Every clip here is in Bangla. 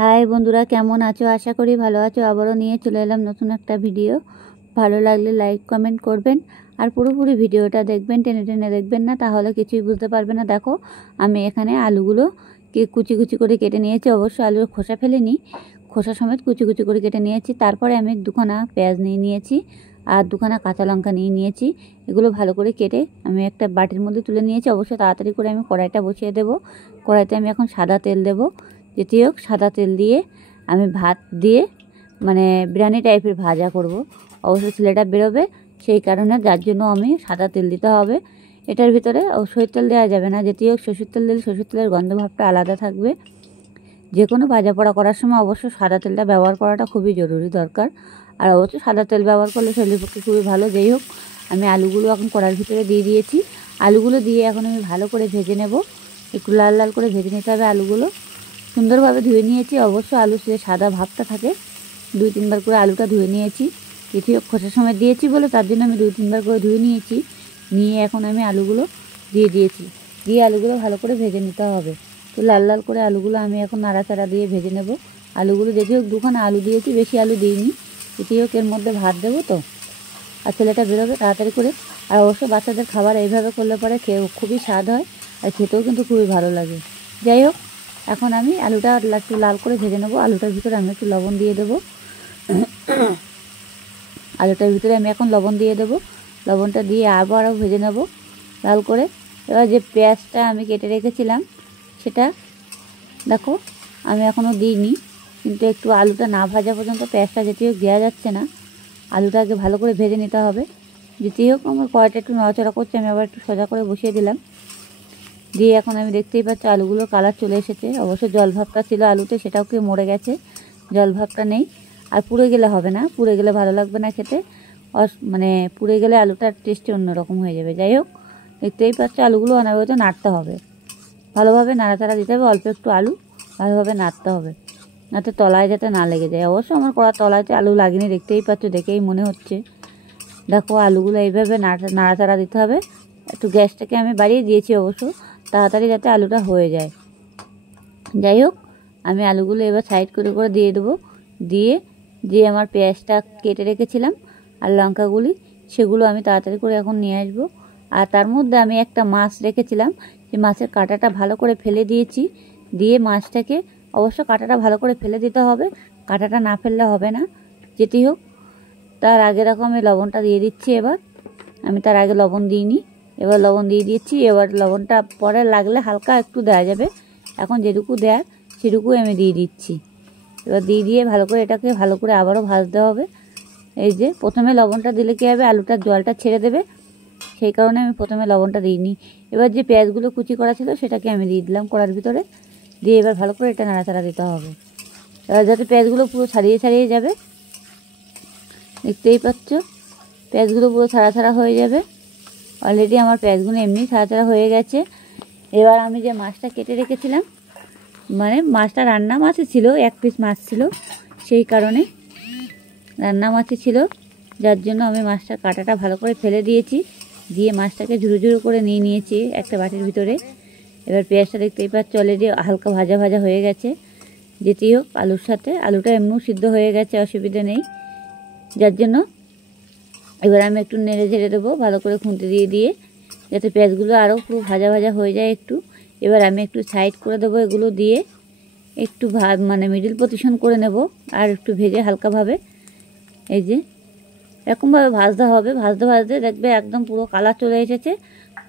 হাই বন্ধুরা, কেমন আছো? আশা করি ভালো আছো। আবারও নিয়ে চলে এলাম নতুন একটা ভিডিও। ভালো লাগলে লাইক কমেন্ট করবেন আর পুরোপুরি ভিডিওটা দেখবেন, টেনে টেনে দেখবেন না, তাহলে কিছুই বুঝতে পারবে না। দেখো, আমি এখানে আলুগুলো কুচি কুচি করে কেটে নিয়েছি। অবশ্যই আলুর খোসা ফেলেনি, খোসা সমেত কুচি কুচি করে কেটে নিয়েছি। তারপরে আমি দুখানা পেঁয়াজ নিয়ে নিয়েছি আর দুখানা কাঁচা লঙ্কা নিয়ে নিয়েছি। এগুলো ভালো করে কেটে আমি একটা বাটির মধ্যে তুলে নিয়েছি। অবশ্যই তাড়াতাড়ি করে আমি কড়াইটা বসিয়ে দেবো। কড়াইতে আমি এখন সাদা তেল দেবো। যেটি হোক, সাদা তেল দিয়ে আমি ভাত দিয়ে মানে বিরিয়ানি টাইপের ভাজা করব। অবশ্যই ছেলেটা বেরোবে, সেই কারণে যার জন্য আমি সাদা তেল দিতে হবে। এটার ভিতরে সরষের তেল দেওয়া যাবে না। যেটি হোক, সরষের তেল দিলে সরষের তেলের গন্ধ ভাবটা আলাদা থাকবে। যে কোনো ভাজা পোড়া করার সময় অবশ্যই সাদা তেলটা ব্যবহার করাটা খুবই জরুরি দরকার। আর অবশ্যই সাদা তেল ব্যবহার করলে শরীরের পক্ষে খুবই ভালো। যাই হোক, আমি আলুগুলো এখন কড়ার ভিতরে দিয়ে দিয়েছি। আলুগুলো দিয়ে এখন আমি ভালো করে ভেজে নেব। একটু লাল লাল করে ভেজে নিতে হবে। আলুগুলো সুন্দরভাবে ধুয়ে নিয়েছি। অবশ্যই আলুর যে সাদা ভাবটা থাকে, 2-3 বার করে আলুটা ধুয়ে নিয়েছি। যেটি খোসার সময় দিয়েছি বলে তার জন্য আমি 2-3 বার করে ধুয়ে নিয়েছি। নিয়ে এখন আমি আলুগুলো দিয়ে দিয়েছি। দিয়ে আলুগুলো ভালো করে ভেজে নিতে হবে। তো লাল লাল করে আলুগুলো আমি এখন নাড়াচাড়া দিয়ে ভেজে নেব। আলুগুলো যেটি হোক, দুখানা আলু দিয়েছি, বেশি আলু দিইনি। যেটি হোক, এর মধ্যে ভাত দেবো তো, আর ছেলেটা বেরোবে তাড়াতাড়ি করে। আর অবশ্যই বাচ্চাদের খাবার এইভাবে করলে পরে খুবই স্বাদ হয় আর খেতেও কিন্তু খুবই ভালো লাগে। যাই হোক, এখন আমি আলুটা একটু লাল করে ভেজে নেবো। আলুটার ভিতরে আমি একটু লবণ দিয়ে দেবো। আলুটার ভিতরে আমি এখন লবণ দিয়ে দেবো। লবণটা দিয়ে আবারও ভেজে নেব লাল করে। এবার যে পেঁয়াজটা আমি কেটে রেখেছিলাম সেটা দেখো আমি এখনও দিইনি, কিন্তু একটু আলুটা না ভাজা পর্যন্ত পেঁয়াজটা যেটি হোক দেওয়া যাচ্ছে না। আলুটাকে ভালো করে ভেজে নিতে হবে। যেটি হোক, আমার কড়াইটা একটু নড়াচড়া করছে, আমি আবার একটু সোজা করে বসিয়ে দিলাম। দিয়ে এখন আমি দেখতেই পাচ্ছি আলুগুলোর কালার চলে এসেছে। অবশ্য জল ভাবটা ছিল আলুতে, সেটাও কি মরে গেছে, জল ভাবটা নেই। আর পুড়ে গেলে হবে না, পুড়ে গেলে ভালো লাগবে না খেতে। মানে পুড়ে গেলে আলুটার টেস্টই অন্যরকম হয়ে যাবে। যাই হোক, দেখতেই পাচ্ছি আলুগুলো অনাবৃত নাড়তে হবে, ভালোভাবে নাড়াচাড়া দিতে হবে। অল্প একটু আলু ভালোভাবে নাড়তে হবে, যাতে তলায় যাতে না লেগে যায়। অবশ্য আমার কড়ার তলাতে আলু লাগেনি, দেখতেই পাচ্ছ, দেখেই মনে হচ্ছে। দেখো, আলুগুলো এইভাবে নাড়াচাড়া দিতে হবে। একটু গ্যাসটাকে আমি বাড়িয়ে দিয়েছি অবশ্য, তাড়াতাড়ি যাতে আলুটা হয়ে যায়। যাই হোক, আমি আলুগুলো এবার সাইড করে করে দিয়ে দেবো। দিয়ে যে আমার পেঁয়াজটা কেটে রেখেছিলাম আর লঙ্কাগুলি, সেগুলো আমি তাড়াতাড়ি করে এখন নিয়ে আসবো। আর তার মধ্যে আমি একটা মাছ রেখেছিলাম, যে মাছের কাঁটাটা ভালো করে ফেলে দিয়েছি। দিয়ে মাছটাকে অবশ্য কাঁটাটা ভালো করে ফেলে দিতে হবে, কাঁটাটা না ফেললে হবে না। যেটি হোক, তার আগে দেখো আমি লবণটা দিয়ে দিচ্ছি। এবার আমি তার আগে লবণ দিইনি, এবার লবণ দিয়ে দিচ্ছি। এবার লবণটা পরে লাগলে হালকা একটু দেওয়া যাবে। এখন যেটুকু দেয়ার সেটুকুই আমি দিয়ে দিচ্ছি। এবার দিয়ে ভালো করে এটাকে ভালো করে আবারও ভাজতে হবে। এই যে প্রথমে লবণটা দিলে কী হবে, আলুটার জলটা ছেড়ে দেবে, সেই কারণে আমি প্রথমে লবণটা দিইনি। এবার যে পেঁয়াজগুলো কুচি করা ছিল সেটাকে আমি দিয়ে দিলাম কড়ার ভিতরে। দিয়ে এবার ভালো করে এটা নাড়াচাড়া দিতে হবে, এবার যাতে পেঁয়াজগুলো পুরো ছাড়িয়ে ছাড়িয়ে যাবে। দেখতেই পাচ্ছ, পেঁয়াজগুলো পুরো ছাড়া ছাড়া হয়ে যাবে। অলরেডি আমার পেঁয়াজগুলো এমনি ছাড়া ছাড়া হয়ে গেছে। এবার আমি যে মাছটা কেটে রেখেছিলাম, মানে মাছটা রান্না মাছই ছিল, 1 পিস মাছ ছিল, সেই কারণে রান্না মাছই ছিল, যার জন্য আমি মাছটার কাঁটাটা ভালো করে ফেলে দিয়েছি। দিয়ে মাছটাকে ঝুরো ঝুরো করে নিয়ে নিয়েছি একটা বাটির ভিতরে। এবার পেঁয়াজটা দেখতেই পাচ্ছ অলরেডি হালকা ভাজা ভাজা হয়ে গেছে। যেটি হোক, আলুর সাথে আলুটা এমনিও সিদ্ধ হয়ে গেছে, অসুবিধা নেই। যার জন্য এবার আমি একটু নেড়ে ঝেড়ে দেবো ভালো করে, খুন্তি দিয়ে দিয়ে, যাতে পেঁয়াজগুলো আরও পুরো ভাজা ভাজা হয়ে যায় একটু। এবার আমি একটু সাইড করে দেবো, এগুলো দিয়ে একটু মানে মিডিল পজিশন করে নেব আর একটু ভেজে হালকাভাবে। এই যে এরকমভাবে ভাজতে হবে। ভাজতে ভাজতে দেখবে একদম পুরো কালার চলে এসেছে,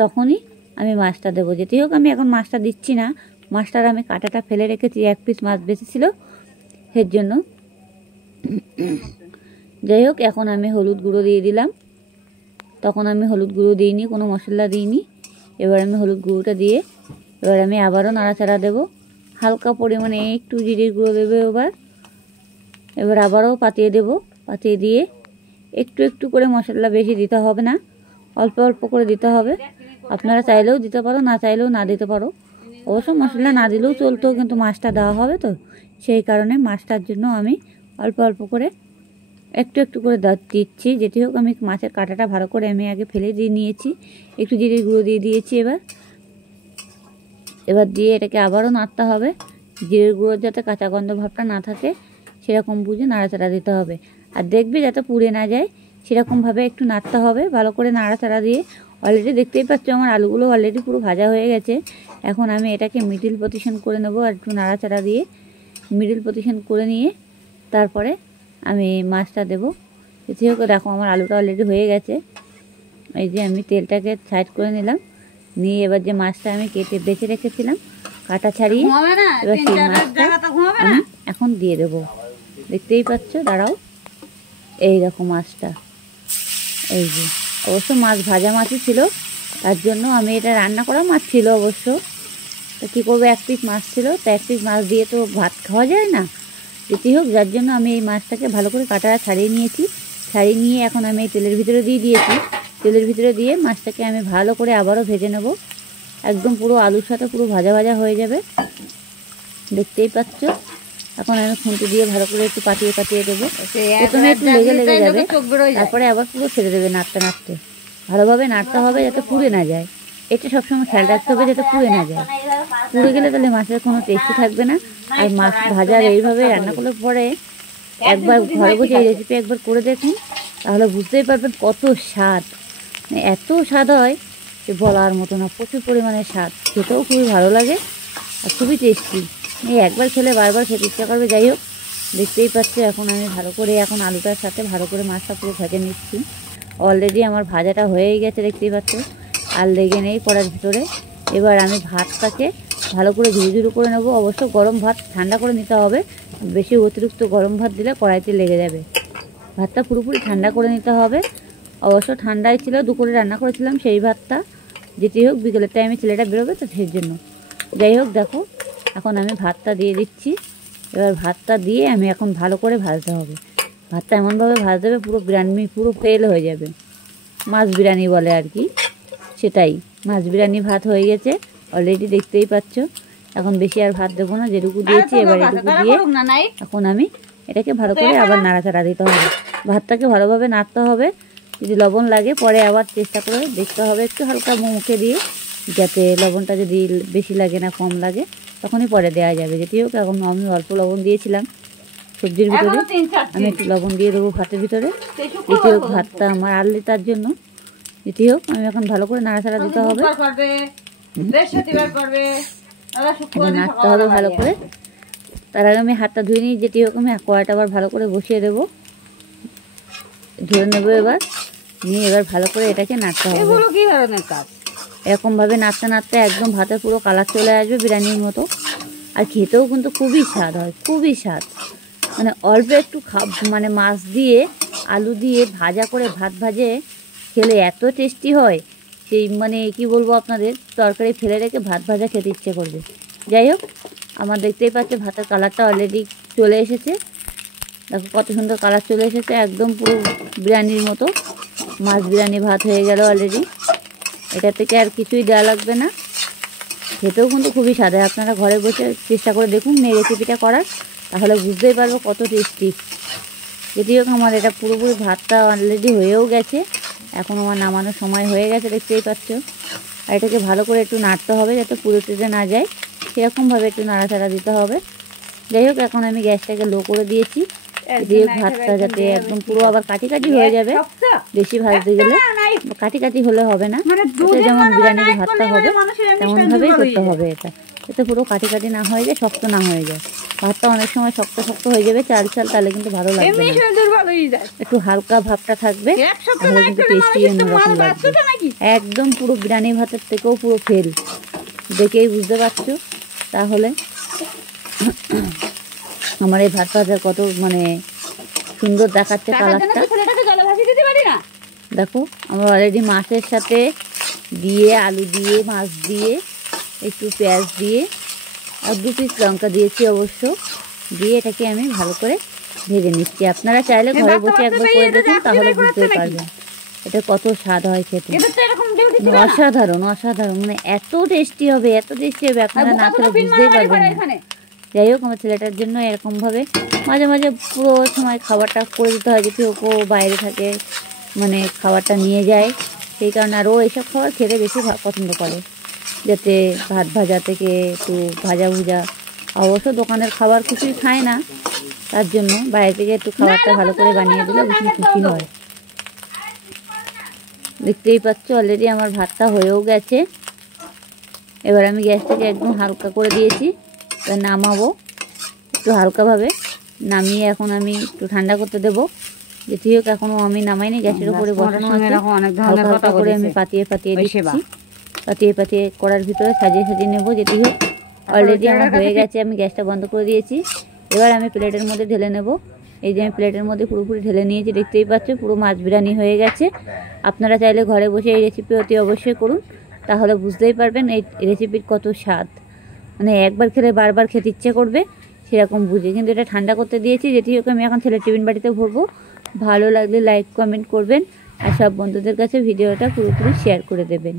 তখনই আমি মাছটা দেবো। যেটি হোক, আমি এখন মাছটা দিচ্ছি না, মাছটার আমি কাঁটাটা ফেলে রেখেছি, 1 পিস মাছ বেশি ছিল এর জন্য। যাই হোক, এখন আমি হলুদ গুঁড়ো দিয়ে দিলাম। তখন আমি হলুদ গুঁড়ো দিইনি, কোনো মশলা দিইনি। এবার আমি হলুদ গুঁড়োটা দিয়ে এবার আমি আবারও নাড়াচাড়া দেবো। হালকা পরিমাণে একটু জিরের গুঁড়ো দেবো। এবার আবারও পাতিয়ে দেবো। পাতিয়ে দিয়ে একটু একটু করে মশলা, বেশি দিতে হবে না, অল্প অল্প করে দিতে হবে। আপনারা চাইলেও দিতে পারো, না চাইলেও না দিতে পারো। অবশ্য মশলা না দিলেও চলতো, কিন্তু মাছটা দেওয়া হবে তো, সেই কারণে মাছটার জন্য আমি অল্প অল্প করে একটু একটু করে দিচ্ছি। যেটি হোক, আমি মাছের কাঁটাটা ভালো করে আমি আগে ফেলে দিয়ে নিয়েছি, একটু জিরের গুঁড়ো দিয়ে দিয়েছি। এবার দিয়ে এটাকে আবারও নাড়তে হবে। জিরের গুঁড়োর যাতে কাঁচা গন্ধ ভাবটা না থাকে সেরকম বুঝে নাড়াচাড়া দিতে হবে। আর দেখবি যাতে পুড়ে না যায় সেরকমভাবে একটু নাড়তে হবে ভালো করে নাড়াচাড়া দিয়ে। অলরেডি দেখতেই পাচ্ছ আমার আলুগুলো অলরেডি পুরো ভাজা হয়ে গেছে। এখন আমি এটাকে মিডিল পজিশন করে নেব আর একটু নাড়াচাড়া দিয়ে মিডিল পজিশন করে নিয়ে তারপরে আমি মাছটা দেবো। এতে হোক দেখো আমার আলুটা অলরেডি হয়ে গেছে। এই যে আমি তেলটাকে সাইড করে নিলাম, নিয়ে এবার যে মাছটা আমি কেটে বেছে রেখেছিলাম কাটা ছাড়িয়ে এবার সেই মাছটা আমি এখন দিয়ে দেবো। দেখতেই পাচ্ছ, দাঁড়াও, এই দেখো মাছটা, এই যে অবশ্য মাছ ভাজা মাছই ছিল, তার জন্য আমি এটা রান্না করা মাছ ছিল অবশ্য। তো কী করবো, এক পিস মাছ ছিল, তো এক পিস মাছ দিয়ে তো ভাত খাওয়া যায় না। যেটি হোক, যার জন্য আমি এই মাছটাকে ভালো করে কাটা ছাড়িয়ে নিয়েছি। ছাড়িয়ে নিয়ে এখন আমি এই তেলের ভিতরে দিয়ে দিয়েছি। তেলের ভিতরে দিয়ে মাছটাকে আমি ভালো করে আবারও ভেজে নেব, একদম পুরো আলুর সাথে পুরো ভাজা ভাজা হয়ে যাবে। দেখতেই পাচ্ছ, এখন আমি খুন্তি দিয়ে ভালো করে একটু পাতিয়ে পাতিয়ে দেবো। প্রথমে একটু লেগে লেগে যাবে, তারপরে আবার পুরো ছেড়ে দেবে নাড়তে নাড়তে। ভালোভাবে নাড়তে হবে যাতে পুড়ে না যায়, এটা সবসময় খেয়াল রাখতে হবে যাতে পুড়ে না যায়। পুড়ে গেলে তাহলে মাছের কোনো টেস্টই থাকবে না। আর মাছ ভাজার এইভাবে রান্না করলে পরে একবার ঘরে বসে এই রেসিপি একবার করে দেখুন, তাহলে বুঝতেই পারবেন কত স্বাদ। এত স্বাদ হয় যে বলার মতো না, প্রচুর পরিমাণে স্বাদ, খেতেও খুবই ভালো লাগে আর খুবই টেস্টি। এই একবার খেলে বারবার খেতে ইচ্ছা করবে। যাই হোক, দেখতেই পাচ্ছ এখন আমি ভালো করে এখন আলুটার সাথে ভালো করে মাছটা পুরো ভেজে নিচ্ছি। অলরেডি আমার ভাজাটা হয়েই গেছে, দেখতেই পাচ্ছ, আর লেগে নেই কড়ার ভিতরে। এবার আমি ভাতটাকে ভালো করে ঝুড়ো ঝুড়ো করে নেবো। অবশ্য গরম ভাত ঠান্ডা করে নিতে হবে, বেশি অতিরিক্ত গরম ভাত দিলে কড়াইতে লেগে যাবে। ভাতটা পুরোপুরি ঠান্ডা করে নিতে হবে। অবশ্য ঠান্ডাই ছিল, দুপুরে রান্না করেছিলাম সেই ভাতটা। যেটি হোক, বিকেলের টাইমে ছেলেটা বেরোবে তো সেই জন্য। যাই হোক, দেখো এখন আমি ভাতটা দিয়ে দিচ্ছি। এবার ভাতটা দিয়ে আমি এখন ভালো করে ভাজতে হবে। ভাতটা এমনভাবে ভাজতে হবে পুরো বিরিয়ানি পুরো ফেল হয়ে যাবে। মাছ বিরিয়ানি বলে আর কি, সেটাই। মাছ বিরিয়ানি ভাত হয়ে গেছে অলরেডি, দেখতেই পাচ্ছ। এখন বেশি আর ভাত দেবো না, যেটুকু দিয়েছি এবার এটুকু দিয়ে এখন আমি এটাকে ভালো করে আবার নাড়াচাড়া দিতে হবে। ভাতটাকে ভালোভাবে নাড়তে হবে, যদি লবণ লাগে পরে আবার চেষ্টা করে দেখতে হবে একটু হালকা মুখে দিয়ে, যাতে লবণটা যদি বেশি লাগে না কম লাগে তখনই পরে দেওয়া যাবে। যেটি হোক, এখন আমি অল্প লবণ দিয়েছিলাম সবজির ভিতরে, আমি একটু লবণ দিয়ে দেবো ভাতের ভিতরে। যেটি হোক, ভাতটা আমার আলু তার জন্য। যেটি হোক, আমি এখন ভালো করে নাড়াচাড়া দিতে হবে, নাড়তে হবে ভালো করে। তার আগে আমি হাতটা ধুয়ে নিই। যেটি হোক, আমি কড়াইটা আবার ভালো করে বসিয়ে দেবো, ধরে নেবো এবার নিয়ে এবার ভালো করে এটাকে নাড়তে হবে। কি ধরনের কাজ, এরকমভাবে নাড়তে নাড়তে একদম ভাতের পুরো কালার চলে আসবে বিরিয়ানির মতো। আর খেতেও কিন্তু খুবই স্বাদ হয়, খুবই স্বাদ। মানে অল্প একটু মানে মাছ দিয়ে আলু দিয়ে ভাজা করে ভাত ভাজে খেলে এত টেস্টি হয়, সেই মানে কি বলবো আপনাদের, তরকারি ফেলে রেখে ভাত ভাজা খেতে ইচ্ছে করবে। যাই হোক, আমার দেখতেই পাচ্ছে ভাতের কালারটা অলরেডি চলে এসেছে। দেখো কত সুন্দর কালার চলে এসেছে, একদম পুরো বিরিয়ানির মতো মাছ বিরিয়ানি ভাত হয়ে গেল অলরেডি। এটা থেকে আর কিছুই দেওয়া লাগবে না, খেতেও কিন্তু খুবই স্বাদ হয়। আপনারা ঘরে বসে চেষ্টা করে দেখুন এই রেসিপিটা করার, তাহলে বুঝতেই পারবো কত টেস্টি। যদি হোক, আমার এটা পুরোপুরি ভাতটা অলরেডি হয়েও গেছে, এখন আমার নামানোর সময় হয়ে গেছে, দেখতেই পাচ্ছ। আর এটাকে ভালো করে একটু নাড়তে হবে যাতে পুরো টেটে না যায়, সেরকমভাবে একটু নাড়াচাড়া দিতে হবে। যাই হোক, এখন আমি গ্যাসটাকে লো করে দিয়েছি, দিয়ে ভাতটা যাতে একদম পুরো আবার কাটি কাটি হয়ে যাবে। বেশি ভাজতে গেলে কাটি কাটি হলে হবে না, যেমন বিরিয়ানির ভাতটা হবে তেমনভাবেই করতে হবে এটা, যাতে পুরো কাটি কাটি না হয়ে যায়, শক্ত না হয়ে যায়। ভাতটা অনেক সময় শক্ত শক্ত হয়ে যাবে চাল চাল, তাহলে কিন্তু ভালো লাগবে না। একটু হালকা ভাবটা থাকবে, তাহলে কিন্তু টেস্টি অন্যরকম লাগবে। একদম পুরো বিরিয়ানি ভাতের থেকেও পুরো ফেল, দেখেই বুঝতে পারছো। তাহলে আমার এই ভাত ভাজা কত মানে সুন্দর দেখাচ্ছে কালারটা। দেখো, আমরা অলরেডি মাছের সাথে দিয়ে আলু দিয়ে মাছ দিয়ে একটু পেঁয়াজ দিয়ে আর 2 পিস লঙ্কা দিয়েছি অবশ্য, দিয়ে এটাকে আমি ভালো করে ভেজে নিচ্ছি। আপনারা চাইলে ঘরে বসে একবার করে দেখুন, তাহলে বুঝতে পারবেন এটা কত স্বাদ হয় খেতে। অসাধারণ অসাধারণ, মানে এত টেস্টি হবে, এত টেস্টি হবে, আপনারা না খেলে বুঝতেই পারবেন না। যাই হোক, আমার ছেলেটার জন্য এরকমভাবে মাঝে মাঝে পুরো সময় খাবারটা করে দিতে হয়, যেহেতু ও বাইরে থাকে, মানে খাবারটা নিয়ে যায়, সেই কারণে। আর ও এইসব খাবার খেতে বেশি পছন্দ করে, যাতে ভাত ভাজা থেকে একটু ভাজা ভুজা অবশ্য দোকানের খাবার কিছুই খায় না, তার জন্য বাইরে থেকে একটু খাবারটা ভালো করে বানিয়ে দিলে ভীষণ খুশি হয়। দেখতেই পাচ্ছ অলরেডি আমার ভাতটা হয়েও গেছে। এবার আমি গ্যাসটাকে একদম হালকা করে দিয়েছি। এবার নামাবো একটু হালকাভাবে, নামিয়ে এখন আমি একটু ঠান্ডা করতে দেবো। যেটি হোক এখনও আমি নামাইনি, গ্যাসের উপরে বসানো আছে। হালকা হালকা করে আমি পাতিয়ে দিচ্ছি, পাতিয়ে কড়ার ভিতরে সাজিয়ে নেবো। যেটি হোক অলরেডি আমার হয়ে গেছে, আমি গ্যাসটা বন্ধ করে দিয়েছি। এবার আমি প্লেটের মধ্যে ঢেলে নেব। এই যে আমি প্লেটের মধ্যে পুরোপুরি ঢেলে নিয়েছি, দেখতেই পাচ্ছ পুরো মাছ বিরিয়ানি হয়ে গেছে। আপনারা চাইলে ঘরে বসে এই রেসিপি অতি অবশ্যই করুন, তাহলে বুঝতেই পারবেন এই রেসিপির কত স্বাদ। মানে একবার খেলে বারবার খেতে ইচ্ছে করবে সেরকম বুঝে। কিন্তু এটা ঠান্ডা করতে দিয়েছি, যেটি হোক আমি এখন ছেলের টিফিন বাটিতে ভরবো। ভালো লাগলে লাইক কমেন্ট করবেন, আর সব বন্ধুদের কাছে ভিডিওটা পুরোপুরি শেয়ার করে দেবেন।